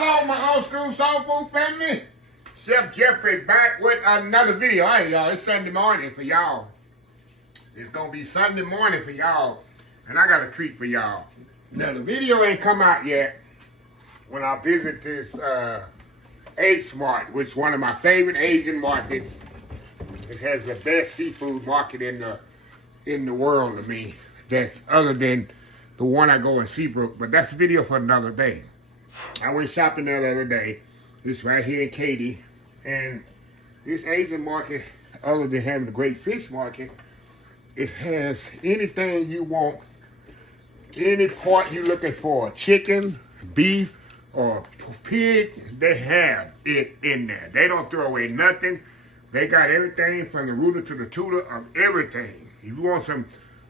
Hello, my old school soul food family. Chef Jeffrey back with another video. All right, y'all, it's Sunday morning for y'all. It's gonna be Sunday morning for y'all, and I got a treat for y'all. Now, the video ain't come out yet when I visit this H Mart, which is one of my favorite Asian markets. It has the best seafood market in the world to me. That's other than the one I go in Seabrook, but that's a video for another day. I went shopping there the other day. It's right here in KATY, and this Asian market, other than having a great fish market, it has anything you want, any part you're looking for, chicken, beef, or pig, they have it in there. They don't throw away nothing. They got everything from the rooter to the tutor of everything. If you want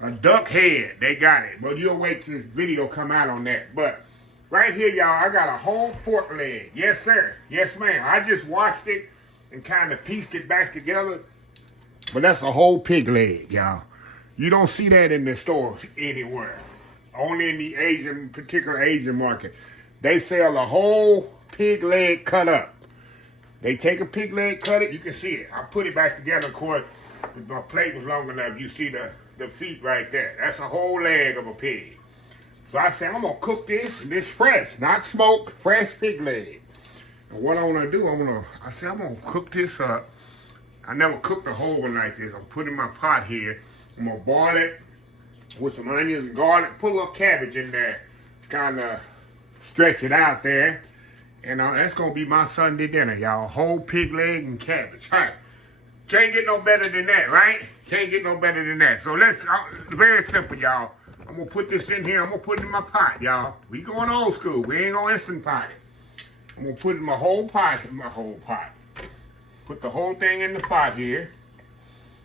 a duck head, they got it. But you'll wait till this video come out on that. But right here, y'all, I got a whole pork leg. Yes, sir. Yes, ma'am. I just washed it and kind of pieced it back together. But that's a whole pig leg, y'all. You don't see that in the stores anywhere. Only in the particular Asian market. They sell a whole pig leg cut up. They take a pig leg, cut it, you can see it. I put it back together, of course. If my plate was long enough, you see the feet right there. That's a whole leg of a pig. So I said, I'm gonna cook this, and this fresh, not smoked, fresh pig leg. And what I wanna do, I'm gonna cook this up. I never cooked a whole one like this. I'm putting my pot here. I'm gonna boil it with some onions and garlic, put a little cabbage in there, kind of stretch it out there. And that's going to be my Sunday dinner, y'all. Whole pig leg and cabbage. All right. Can't get no better than that, right? Can't get no better than that. So very simple, y'all. I'm going to put this in here. I'm going to put it in my pot, y'all. We going old school. We ain't going to instant pot it. I'm going to put it in my whole pot. Put the whole thing in the pot here.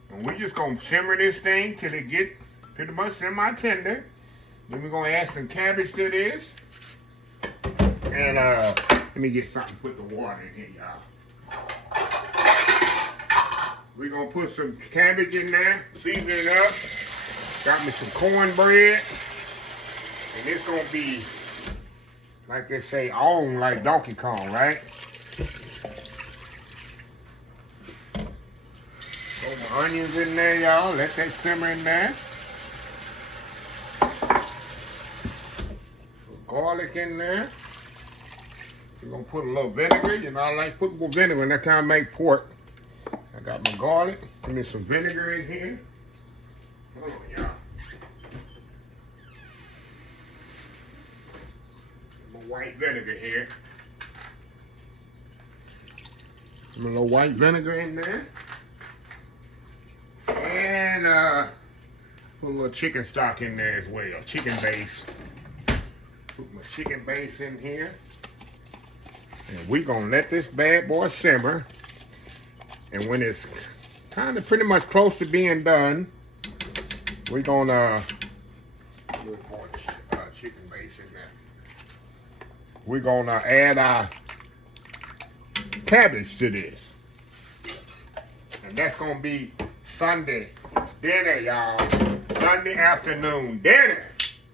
And we're just going to simmer this thing till it get pretty much semi-tender. Then we're going to add some cabbage to this. And let me get something to put the water in here, y'all. We're going to put some cabbage in there, season it up. Got me some cornbread. And it's going to be, like they say, on like Donkey Kong, right? Throw my onions in there, y'all. Let that simmer in there. Put garlic in there. We're going to put a little vinegar. You know, I like putting more vinegar, and that kind of make pork. I got my garlic. Give me some vinegar in here. Hold on, y'all. My white vinegar here. Some a little white vinegar in there. And put a little chicken stock in there as well. Chicken base. Put my chicken base in here. And we're going to let this bad boy simmer. And when it's kind of pretty much close to being done, we're going to a little more chicken base in there. We're going to add our cabbage to this. And that's going to be Sunday dinner, y'all. Sunday afternoon dinner.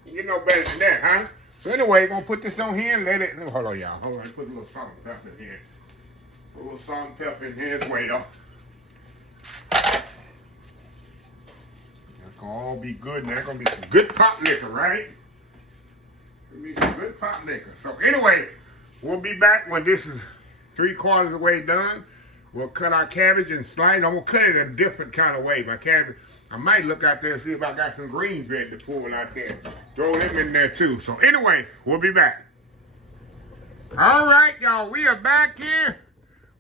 You get no better than that, huh? So anyway, gonna put this on here and let it. Hold on, y'all. Hold on, put a little salt and pepper in here. Put a little salt and pepper in here as well. That's gonna all be good. Now, gonna be some good pot liquor, right? Gonna be some good pot liquor. So anyway, we'll be back when this is 3/4 of the way done. We'll cut our cabbage and slice. I'm gonna cut it a different kind of way. My cabbage. I might look out there and see if I got some greens ready to pull out there. Throw them in there too. So anyway, we'll be back. All right, y'all, we are back here.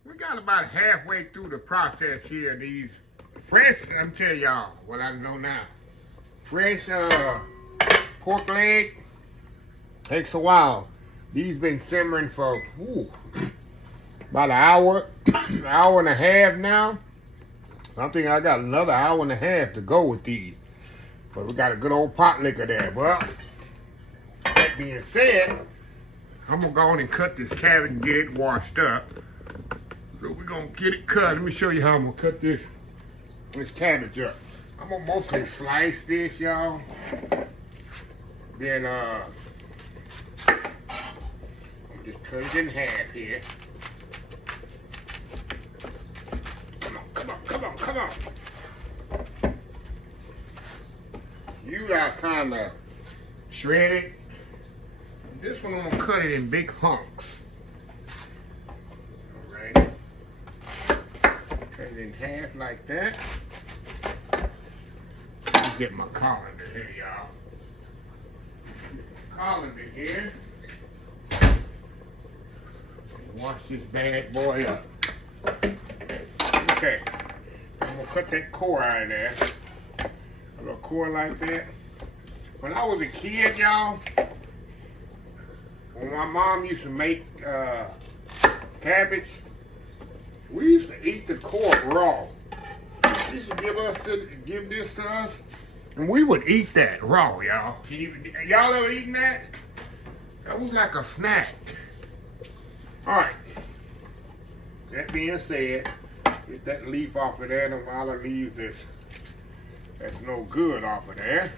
We got about halfway through the process here. These fresh, I'm telling y'all what I know now. Fresh pork leg takes a while. These been simmering for about an hour and a half now. I think I got another hour and a half to go with these. But we got a good old pot liquor there. Well, that being said, I'm going to go on and cut this cabbage and get it washed up. So we're going to get it cut. Let me show you how I'm going to cut this cabbage up. I'm going to mostly slice this, y'all. Then I'm Just cut it in half here. Come on, come on, come on, come on. You got kind of shredded. This one I'm gonna cut it in big hunks. Alright. Cut it in half like that. Let me get my colander here, y'all. Colander here. Wash this bad boy up. Okay. I'm gonna cut that core out of there. A little core like that. When I was a kid, y'all, when my mom used to make cabbage, we used to eat the core raw. She used to give this to us, and we would eat that raw, y'all. Y'all ever eaten that? That was like a snack. All right. That being said, get that leaf off of there, and all the leaves that's no good off of there.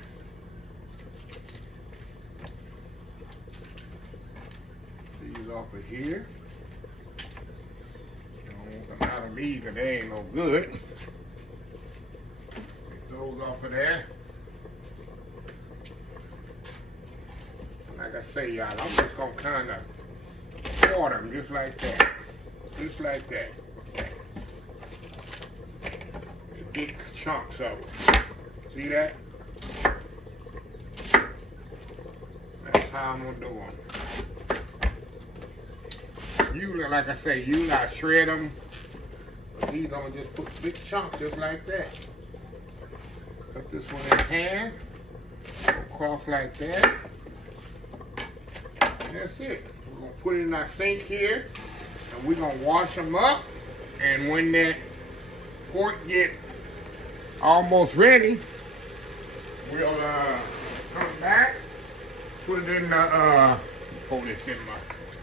These off of here. Don't come out of these, and they ain't no good. Get those off of there. Like I say, y'all, I'm just gonna kind of quarter them just like that. Just like that. Big chunks of them. See that? That's how I'm gonna do them. You, like I say, you not shred them. But these I'm gonna just put big chunks just like that. Cut this one in half. Go across like that. And that's it. We're gonna put it in our sink here, and we're gonna wash them up. And when that pork gets almost ready, we'll come back, put it in the hold this in my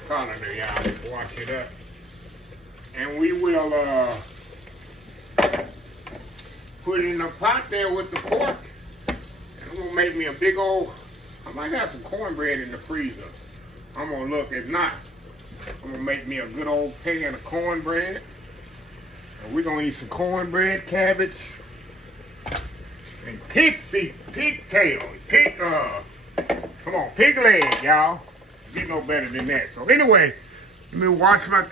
colander, y'all. Wash it up, and we will put it in the pot there with the pork. And I'm gonna make me a big old. I might have some cornbread in the freezer. I'm gonna look. If not, I'm gonna make me a good old pan of cornbread. And we're gonna eat some cornbread, cabbage, and pig feet, pig tail, come on, pig leg, y'all. Get no better than that. So anyway, let me wash my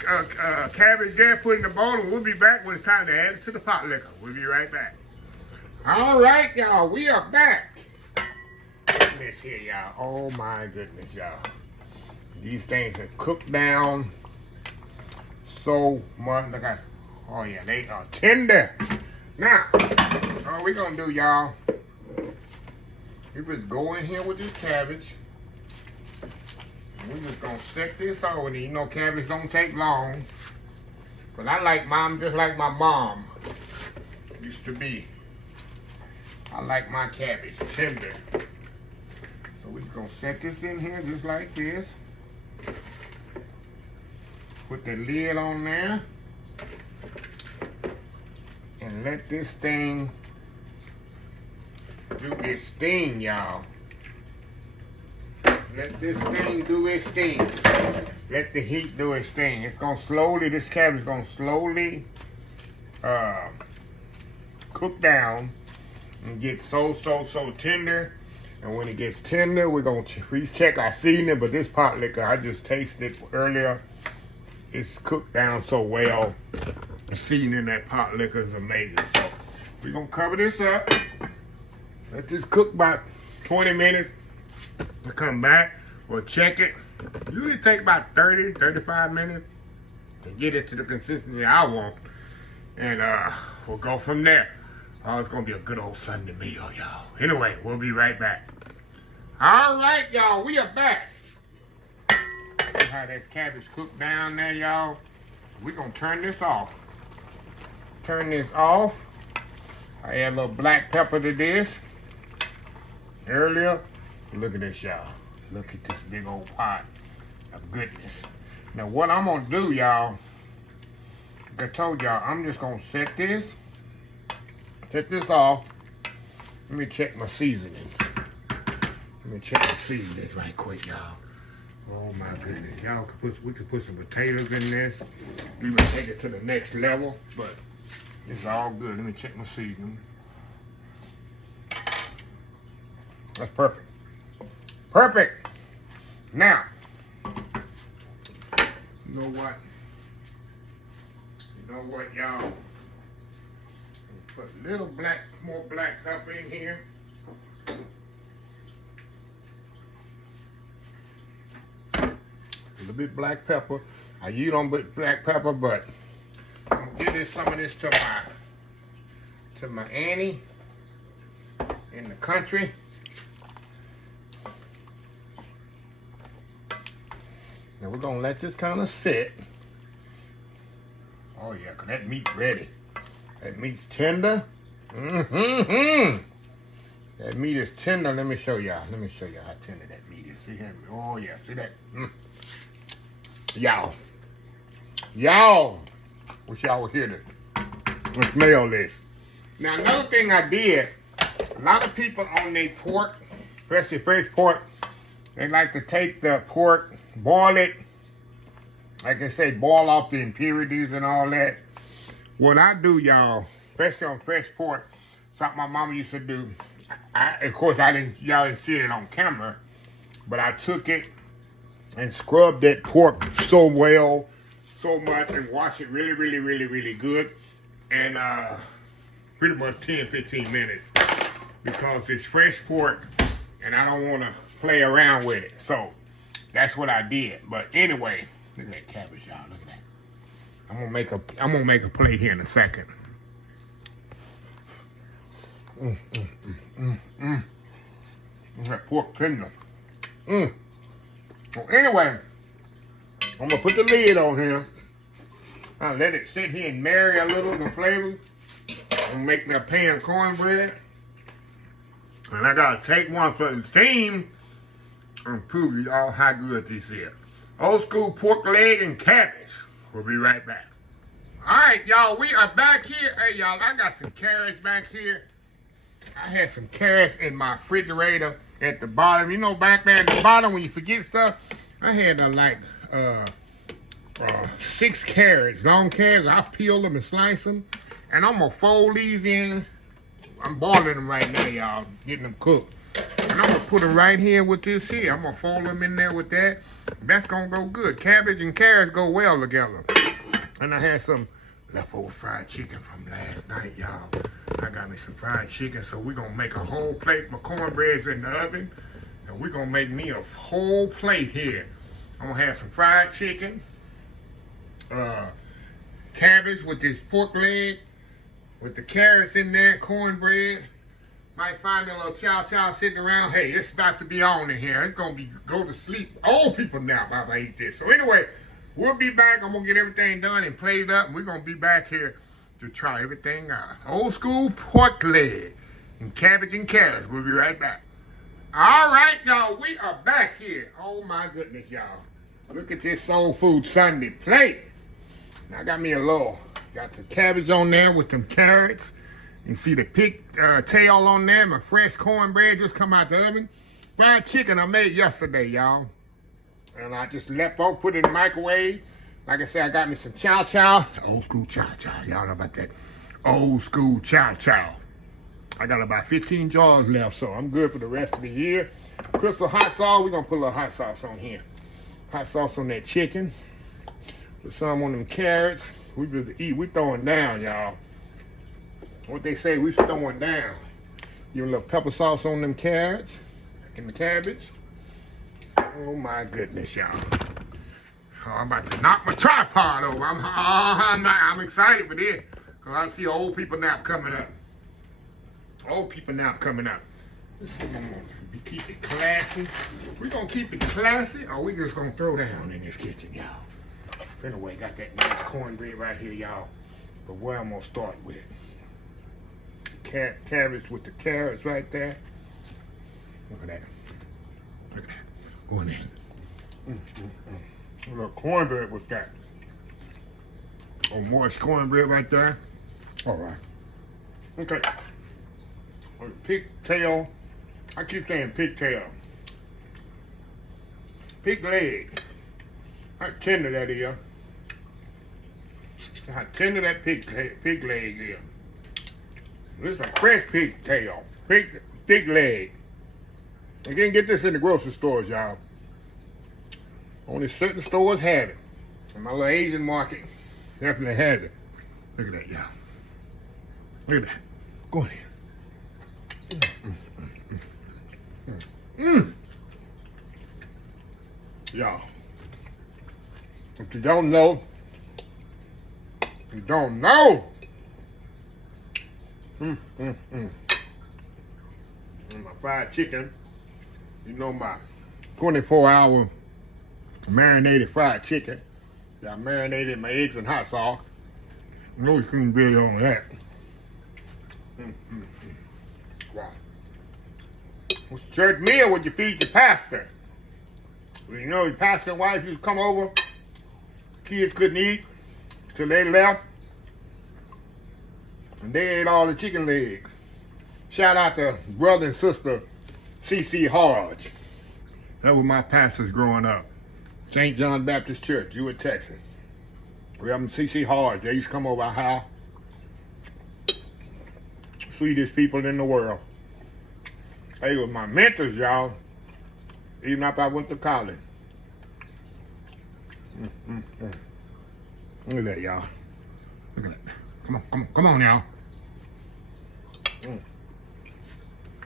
cabbage there, put it in the bowl, and we'll be back when it's time to add it to the pot liquor. We'll be right back. All right, y'all, we are back. Look at this here, y'all. Oh my goodness, y'all. These things are cooked down so much. Look at, oh yeah, they are tender. Now, all we're gonna do, y'all, we just go in here with this cabbage. And we're just gonna set this over. You know, cabbage don't take long. But I like mom just like my mom used to be. I like my cabbage tender. So we're just gonna set this in here just like this. Put the lid on there. And let this thing do its thing, y'all. Let this thing do its thing. Let the heat do its thing. It's gonna slowly, this cabbage is gonna slowly cook down and get so tender. And when it gets tender, we're gonna recheck our seasoning. But this pot liquor, I just tasted earlier. It's cooked down so well. The seasoning in that pot liquor is amazing. So we're gonna cover this up. Let this cook about 20 minutes. We'll come back. We'll check it. Usually take about 30, 35 minutes to get it to the consistency I want. And we'll go from there. Oh, it's gonna be a good old Sunday meal, y'all. Anyway, we'll be right back. All right, y'all, we are back. See how that cabbage cooked down there, y'all? We're gonna turn this off. Turn this off. I add a little black pepper to this. Earlier, look at this, y'all. Look at this big old pot of goodness. Now, what I'm gonna do, y'all, like I told y'all, I'm just gonna set this off. Let me check my seasonings. Let me check my seasonings right quick, y'all. Oh my goodness, y'all could put, we could put some potatoes in this. We would take it to the next level, but it's all good. Let me check my seasoning. That's perfect. Perfect. Now, you know what? You know what, y'all? Put a little more black pepper in here. A little bit black pepper. I use on black pepper, but I'm gonna give some of this to my auntie in the country. Now we're gonna let this kind of sit. Oh yeah, cause that meat's ready. That meat's tender. That meat is tender. Let me show y'all. Let me show you how tender that meat is. See how? Oh yeah, see that? Y'all, wish y'all were here to smell this. Now another thing I did, a lot of people on their pork, especially fresh pork, they like to take the pork, boil it, like they say, boil off the impurities and all that. What I do, y'all, especially on fresh pork, something my mama used to do. Of course, y'all didn't see it on camera, but I took it and scrubbed that pork so much, and washed it really good, and pretty much 10-15 minutes, because it's fresh pork, and I don't want to play around with it. So that's what I did. But anyway, look at that cabbage, y'all. Look at that. I'm gonna make a plate here in a second. That pork tender. So anyway, I'm gonna put the lid on here. I'll let it sit here and marry a little in the flavor, and make me a pan of cornbread. And I gotta take one for the team and prove you all how good this is. Old school pork leg and cabbage. We'll be right back. All right, y'all, we are back here. Hey, y'all, I got some carrots back here. I had some carrots in my refrigerator at the bottom. You know, back there at the bottom when you forget stuff, I had like 6 carrots, long carrots. I peeled them and sliced them, and I'm gonna fold these in. I'm boiling them right now, y'all, getting them cooked. And I'm gonna put them right here with this here. I'm gonna fold them in there with that. That's gonna go good. Cabbage and carrots go well together. And I had some leftover fried chicken from last night, y'all. I got me some fried chicken, so we're gonna make a whole plate. My cornbread's in the oven, and we're gonna make me a whole plate here. I'm gonna have some fried chicken, cabbage with this pork leg, with the carrots in there, cornbread. Might find a little chow sitting around. Hey, it's about to be on in here. It's gonna be go to sleep. Old people now about to eat this. So anyway, we'll be back. I'm gonna get everything done and plated up, and we're gonna be back here to try everything out. Old school pork leg and cabbage and carrots. We'll be right back. All right, y'all, we are back here. Oh my goodness, y'all. Look at this Soul Food Sunday plate. Now I got me a little, got the cabbage on there with them carrots. You see the pig tail on there, my fresh cornbread just come out the oven. Fried chicken I made yesterday, y'all. And I just left off, put it in the microwave. Like I said, I got me some chow. Old school chow. Y'all know about that. Old school chow. I got about 15 jars left, so I'm good for the rest of the year. Crystal hot sauce, we're gonna put a little hot sauce on here. Hot sauce on that chicken. Put some on them carrots. We just eat, we throwing down, y'all. What they say, we throwing down. Give a little pepper sauce on them carrots and the cabbage. Oh my goodness, y'all. Oh, I'm about to knock my tripod over. I'm excited for this, because I see old people nap coming up. Old people nap coming up. Let's see, we keep it classy. We gonna keep it classy, or we just gonna throw down in this kitchen, y'all. Anyway, got that nice cornbread right here, y'all. But where I'm gonna start with. Cabbage with the carrots right there. Look at that. Look at that. Going in. A little cornbread with that. Oh, moist cornbread right there. All right. Okay. Pigtail. I keep saying pigtail. pig leg. How tender that is. How tender that pig leg is. This is a fresh pig tail. Pig leg. You can't get this in the grocery stores, y'all. Only certain stores have it. And my little Asian market definitely has it. Look at that, y'all. Look at that. Go in here. Y'all. If you don't know, you don't know. And my fried chicken, you know, my 24-hour marinated fried chicken. I marinated my eggs in hot sauce. You know you couldn't really on that. Wow. What's the church meal when you feed your pastor? Well, you know, your pastor and wife used to come over. Kids couldn't eat till they left. And they ate all the chicken legs. Shout out to brother and sister C.C. Hodge. That was my pastors growing up. St. John Baptist Church, Jewett, Texas. Reverend C.C. Hodge. They used to come over our house. Sweetest people in the world. They were my mentors, y'all. Even after I went to college. Look at that, y'all. Look at that. Come on, y'all.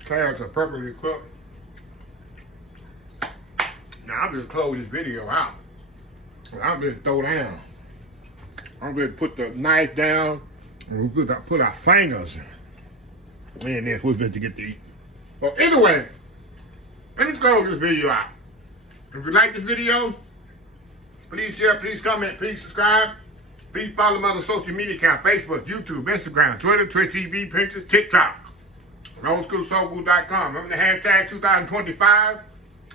Carrots are perfectly cooked. Now, I'm just close this video out. I'm just throw down. I'm just put the knife down and we put our fingers in there. Who's good to get to eat? Well, anyway, let me close this video out. If you like this video, please share, please comment, please subscribe. Please follow my other social media account, Facebook, YouTube, Instagram, Twitter, Twitch TV, Pinterest, TikTok. oldschoolsoulfood.com. Remember the hashtag 2025?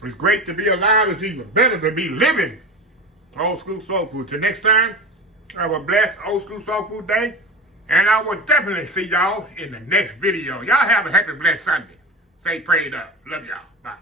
It's great to be alive. It's even better to be living. Old School Soul Food. Till next time, have a blessed Old School Soul Food day. And I will definitely see y'all in the next video. Y'all have a happy, blessed Sunday. Stay prayed up. Love y'all. Bye.